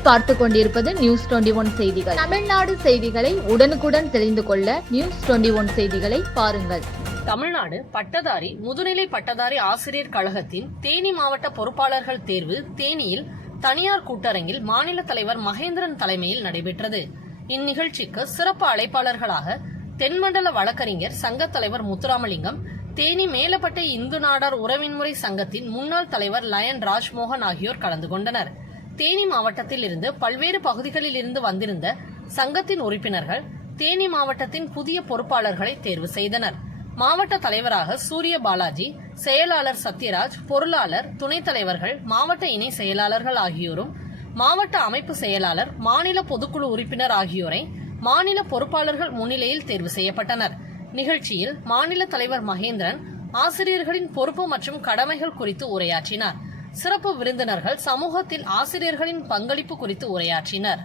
பார்த்து கொண்டிருப்பது news twenty one செய்திகள். தமிழ்நாடு செய்திகளை உடனுக்குடன் தெரிந்து கொள்ள நியூஸ் டுவெண்டி ஒன் செய்திகளை பாருங்கள். தமிழ்நாடு பட்டதாரி முதுநிலை பட்டதாரி ஆசிரியர் கழகத்தின் தேனி மாவட்ட பொறுப்பாளர்கள் தேர்வு தேனியில் தனியார் கூட்டரங்கில் மாநில தலைவர் மகேந்திரன் தலைமையில் நடைபெற்றது. இந்நிகழ்ச்சிக்கு சிறப்பு அழைப்பாளர்களாக தென்மண்டல வழக்கறிஞர் சங்க தலைவர் முத்துராமலிங்கம் தேனி மேலப்பட்ட இந்து நாடார் உறவின்முறை சங்கத்தின் முன்னாள் தலைவர் லயன் ராஜ்மோகன் ஆகியோர் கலந்து கொண்டனர். தேனி மாவட்டத்தில் இருந்து பல்வேறு பகுதிகளில் இருந்து வந்திருந்த சங்கத்தின் உறுப்பினர்கள் தேனி மாவட்டத்தின் புதிய பொறுப்பாளர்களை தேர்வு செய்தனர். மாவட்ட தலைவராக சூரிய பாலாஜி செயலாளர் சத்யராஜ் பொருளாளர் துணைத் தலைவர்கள் மாவட்ட இணை செயலாளர்கள் ஆகியோரும் மாவட்ட அமைப்பு செயலாளர் மாநில பொதுக்குழு உறுப்பினர் ஆகியோரை மாநில பொறுப்பாளர்கள் முன்னிலையில் தேர்வு செய்யப்பட்டனர். நிகழ்ச்சியில் மாநில தலைவர் மகேந்திரன் ஆசிரியர்களின் பொறுப்பு மற்றும் கடமைகள் குறித்து உரையாற்றினார். சிறப்பு விருந்தினர்கள் சமூகத்தில் ஆசிரியர்களின் பங்களிப்பு குறித்து உரையாற்றினர்.